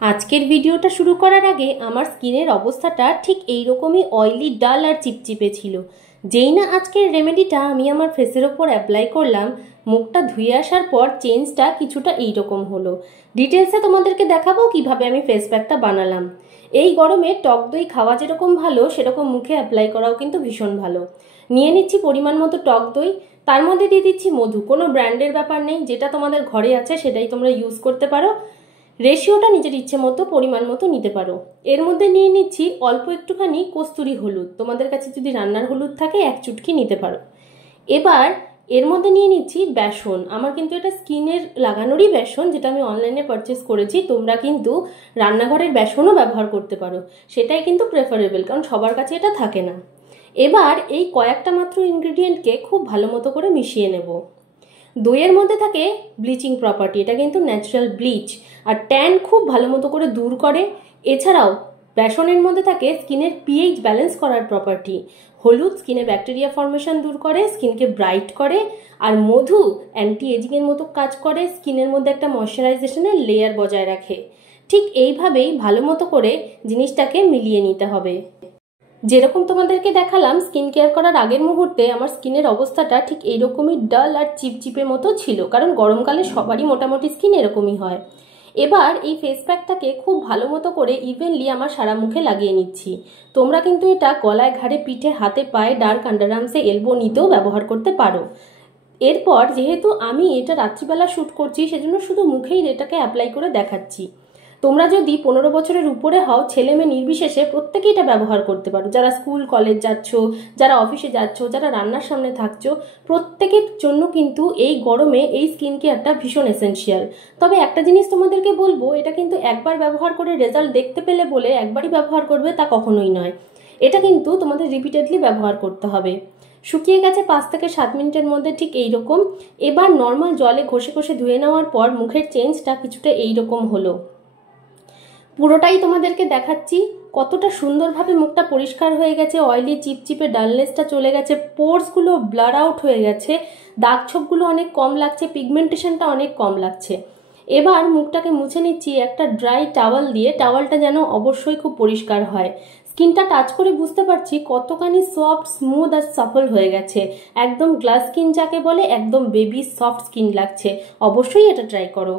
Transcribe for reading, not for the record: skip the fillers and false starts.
আজকের ভিডিওটা শুরু করার আগে আমার স্কিনের অবস্থাটা ঠিক এইরকমই অয়েলি ডাল আর চিপচিপে ছিল। যেই না আজকের রেমেডিটা আমি আমার ফেসের ওপর অ্যাপ্লাই করলাম, মুখটা ধুয়ে আসার পর চেঞ্জটা কিছুটা এইরকম হলো। ডিটেলসে তোমাদেরকে দেখাবো কিভাবে আমি ফেস প্যাকটা বানালাম। এই গরমে টক দই খাওয়া যেরকম ভালো, সেরকম মুখে অ্যাপ্লাই করাও কিন্তু ভীষণ ভালো। নিয়ে নিচ্ছি পরিমাণ মতো টক দই, তার মধ্যে দিয়ে দিচ্ছি মধু। কোনো ব্র্যান্ডের ব্যাপার নেই, যেটা তোমাদের ঘরে আছে সেটাই তোমরা ইউজ করতে পারো। রেশিওটা নিজের ইচ্ছে মতো পরিমাণ মতো নিতে পারো। এর মধ্যে নিয়ে নিচ্ছি অল্প একটুখানি কস্তুরি হলুদ, তোমাদের কাছে যদি রান্নার হলুদ থাকে এক চুটকি নিতে পারো। এবার এর মধ্যে নিয়ে নিচ্ছি বেসন। আমার কিন্তু এটা স্কিনের লাগানোরই বেসন, যেটা আমি অনলাইনে পারচেস করেছি। তোমরা কিন্তু রান্নাঘরের বেসনও ব্যবহার করতে পারো, সেটাই কিন্তু প্রেফারেবল, কারণ সবার কাছে এটা থাকে না। এবার এই কয়েকটা মাত্র ইনগ্রিডিয়েন্টকে খুব ভালো মতো করে মিশিয়ে নেব। দইয়ের মধ্যে থাকে ব্লিচিং প্রপার্টি, এটা কিন্তু ন্যাচারাল ব্লিচ, আর ট্যান খুব ভালো মতো করে দূর করে। এছাড়াও বেসনের মধ্যে থাকে স্কিনের পিএইচ ব্যালেন্স করার প্রপার্টি। হলুদ স্কিনে ব্যাকটেরিয়া ফর্মেশন দূর করে, স্কিনকে ব্রাইট করে। আর মধু অ্যান্টি এজিংয়ের মতো কাজ করে, স্কিনের মধ্যে একটা ময়শ্চারাইজেশনের লেয়ার বজায় রাখে। ঠিক এইভাবেই ভালো মতো করে জিনিসটাকে মিলিয়ে নিতে হবে। যেরকম তোমাদেরকে দেখালাম, স্কিন কেয়ার করার আগের মুহূর্তে আমার স্কিনের অবস্থাটা ঠিক এইরকমই ডাল আর চিপচিপে মতো ছিল, কারণ গরমকালে সবারই মোটামুটি স্কিন এরকমই হয়। এবার এই ফেস প্যাকটাকে খুব ভালো মতো করে ইভেনলি আমার সারা মুখে লাগিয়ে নিচ্ছি। তোমরা কিন্তু এটা গলায়, ঘাড়ে, পিঠে, হাতে, পায়ে, ডার্ক আন্ডারআর্মসে, এলবো নিতেও ব্যবহার করতে পারো। এরপর যেহেতু আমি এটা রাত্রিবেলা শ্যুট করছি, সেজন্য শুধু মুখেই এটাকে অ্যাপ্লাই করে দেখাচ্ছি। তোমরা যদি 15 বছরের উপরে হও, ছেলে মেয়ে নির্বিশেষে প্রত্যেকেই এটা ব্যবহার করতে পারো। যারা স্কুল কলেজ যাচ্ছ, যারা অফিসে যাচ্ছ, যারা রান্নার সামনে থাকছো, প্রত্যেকের জন্য কিন্তু এই গরমে এই স্কিন কেয়ারটা ভীষণ এসেনশিয়াল। তবে একটা জিনিস তোমাদেরকে বলবো, এটা কিন্তু একবার ব্যবহার করে রেজাল্ট দেখতে পেলে বলে একবারই ব্যবহার করবে তা কখনোই নয়। এটা কিন্তু তোমাদের রিপিটেডলি ব্যবহার করতে হবে। শুকিয়ে গেছে 5 থেকে 7 মিনিটের মধ্যে ঠিক এইরকম। এবার নর্মাল জলে ঘষে ঘষে ধুয়ে নেওয়ার পর মুখের চেঞ্জটা কিছুটা এইরকম হলো। পুরোটাই তোমাদেরকে দেখাচ্ছি কতটা সুন্দরভাবে মুখটা পরিষ্কার হয়ে গেছে, অয়েলি চিপচিপে ডালনেসটা চলে গেছে, পোর্সগুলো ব্লার আউট হয়ে গেছে, দাগ ছোপগুলো অনেক কম লাগছে, পিগমেন্টেশনটা অনেক কম লাগছে। এবার মুখটাকে মুছে নিচ্ছি একটা ড্রাই টাওয়াল দিয়ে। টাওয়ালটা যেন অবশ্যই খুব পরিষ্কার হয়। স্কিনটা টাচ করে বুঝতে পারছি কতখানি সফট, স্মুথ আর সাফল হয়ে গেছে। একদম গ্লাস স্কিন যাকে বলে, একদম বেবি সফট স্কিন লাগছে। অবশ্যই এটা ট্রাই করো।